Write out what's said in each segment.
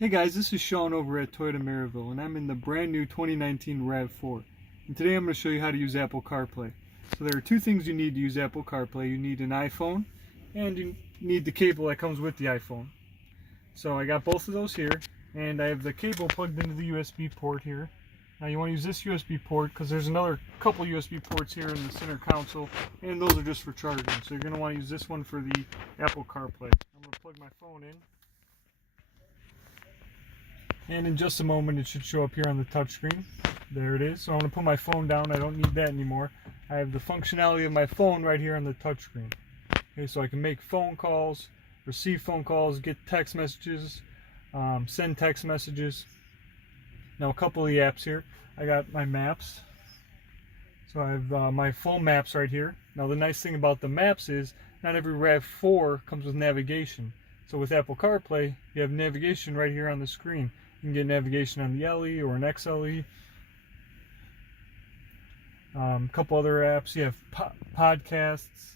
Hey guys, this is Sean over at Toyota Merrillville, and I'm in the brand new 2019 Rav4. And today I'm going to show you how to use Apple CarPlay. So there are two things you need to use Apple CarPlay. You need an iPhone, and you need the cable that comes with the iPhone. So I got both of those here, and I have the cable plugged into the USB port here. Now you want to use this USB port because there's another couple USB ports here in the center console, and those are just for charging. So you're going to want to use this one for the Apple CarPlay. I'm going to plug my phone in. And in just a moment it should show up here on the touchscreen. There it is. So I'm going to put my phone down. I don't need that anymore. I have the functionality of my phone right here on the touchscreen. Okay, so I can make phone calls, receive phone calls, get text messages, send text messages. Now a couple of the apps here. I got my maps. So I have my phone maps right here. Now the nice thing about the maps is not every RAV4 comes with navigation. So with Apple CarPlay, you have navigation right here on the screen. You can get navigation on the LE or an XLE. A couple other apps. You have podcasts,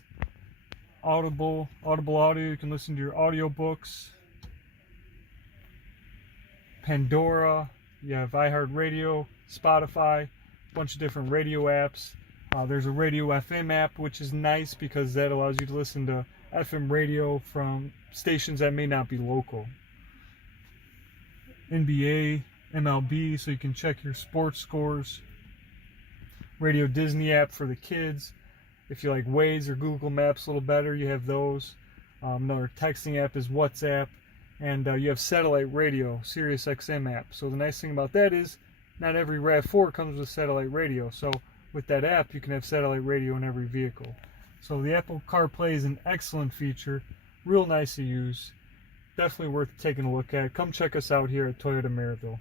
Audible audio. You can listen to your audiobooks. Pandora. You have iHeartRadio, Spotify, a bunch of different radio apps. There's a radio FM app, which is nice because that allows you to listen to FM radio from stations that may not be local. NBA, MLB, so you can check your sports scores. Radio Disney app for the kids. If you like Waze or Google Maps a little better, you have those. Another texting app is WhatsApp. And you have satellite radio, Sirius XM app. So the nice thing about that is not every RAV4 comes with satellite radio. So with that app, you can have satellite radio in every vehicle. So the Apple CarPlay is an excellent feature, real nice to use. Definitely worth taking a look at. Come check us out here at Toyota Merrillville.